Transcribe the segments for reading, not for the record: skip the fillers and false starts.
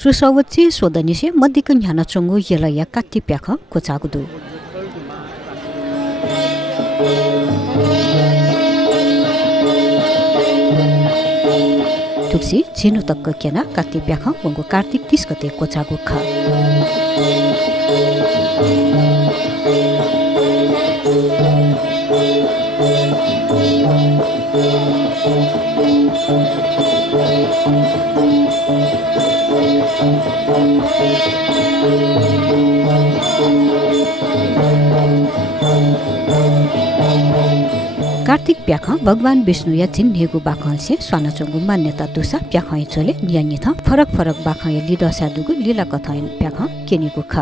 सुसवच्ची सोदनिसे मध्यक Hannah चंगु यलया कात्ति प्याख कोचागुदु तुक्सी छिनु तक्क केना कात्ति प्याख वंगु कार्तिक 30 गते कोचागु ख कार्तिक प्याख भगवान विष्णु या चिन्हेगु बाखसे स्वानचंगु मान्यता दुसा प्याखै चले नियन्यथ फरक फरक बाखै लिदसा दुगु लीला कथाइन प्याख केनिगु ख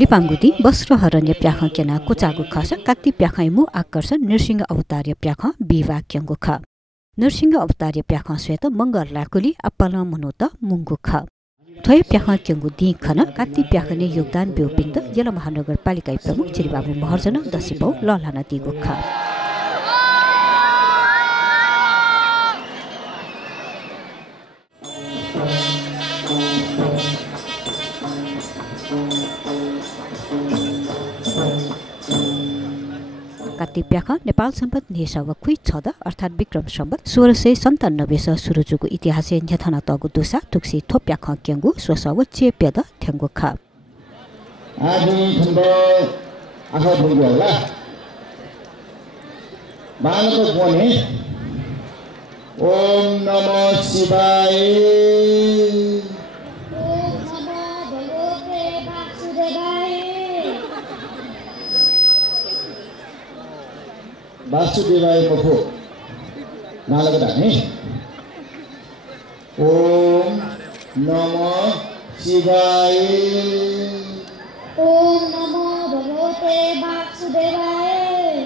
लिपाङ्गुदी वस्त्रहरण्य प्याख केना कोचागु खस कात्ति प्याखैमु आकर्षण नृसिंह अवतार्य प्याख विवाह क्यंगु ख नृसिंह अवतार्य प्याख श्वेत मंगल लाकुली अपल मनुत मुंगु ख थय प्याख क्यंगु दि खन कात्ति प्याखने योगदान बेउपिन्द यला महानगरपालिका प्रमुख चिरिबाबु महर्जन दसिपौ ललाना दिगु ख कात्ति प्याख नेपाल सम्पत नेसव खुइ छद अर्थात् विक्रम सम्पत 1697 स सुरुजुगु इतिहास न्यथना तगु दुसा तुक्सी थो प्याख क्यंगु स्वसव चेप्यद थ्यंगु ख आजु थन्द आखा भुगु होला बालको कोने ओम नमो शिवाय वासुदेवाय मखो नालगदा है ओम नमो शिवाय ओम नमो भगवते वासुदेवाय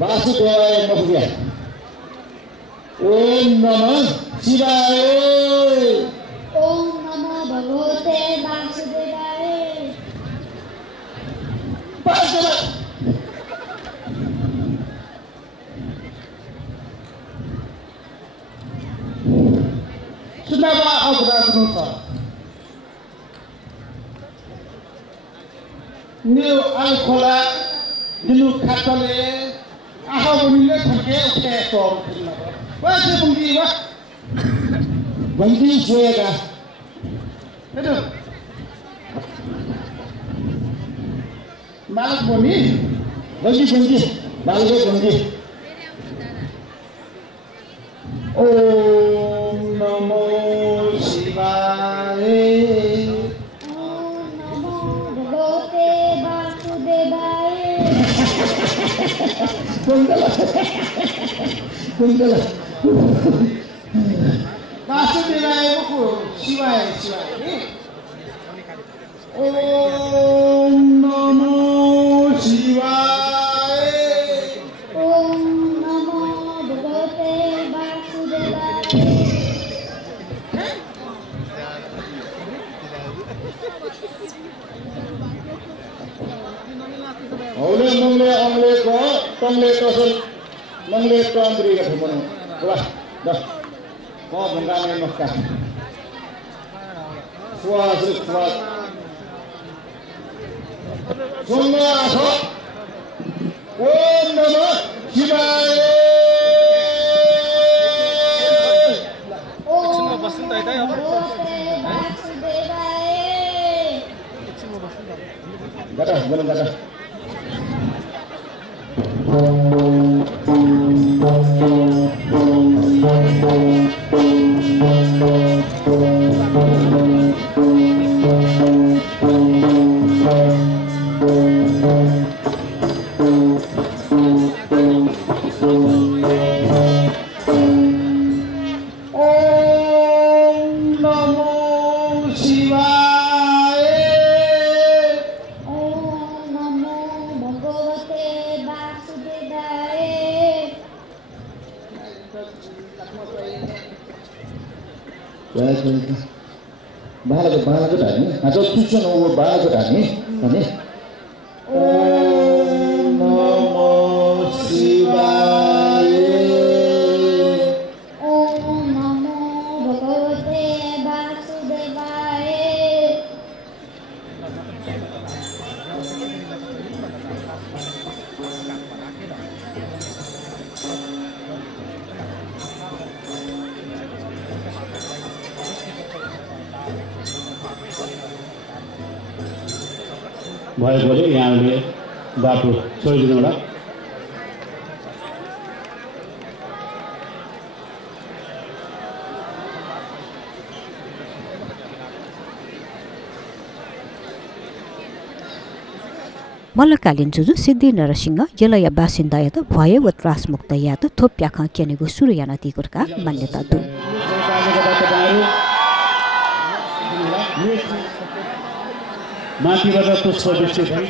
वासुदेवाय मखो ओम नमो शिवाय ओम नमो भगवते वासुदेवाय सुनावा अपराध नोता न्यू अलकोला दिनु खातले आहा बनिले थके उठे तो वा से बुंगी वा बंदी जोएगा हेलो मालक बनी बंदी बालगो बंदी ओम नमो शिवाय ओम नमो भगवते वासुदेवाय कुंडला वासुदेवाय को शिवाय ओम नमो शिवाय Hole mengle angle ko tongle tosel mengle tondri ka thumono. Wah, dah. Ko bangane nokka. Suat. Sunna so. Om Namah Shivaya. Om Namo Bhagavate Vasudevaya. Gadah, belum gadah. Bahala ke dhani atau tujuan over bahala ke dhani ani Om Namo Shivaya. Om Namo Bhagavate Vasudevaya. भएकोले यहाँले बाटो छोडिदिनु होला। मल्लकालीन जुजु सिद्धि नरसिंह यलय बासिन्दा यत भए व त्रासमुक्त यात थोप प्याखा केनेगो सुरु याना तिकुरका मान्यता दु माथिबाट पुष्प दृष्टि भई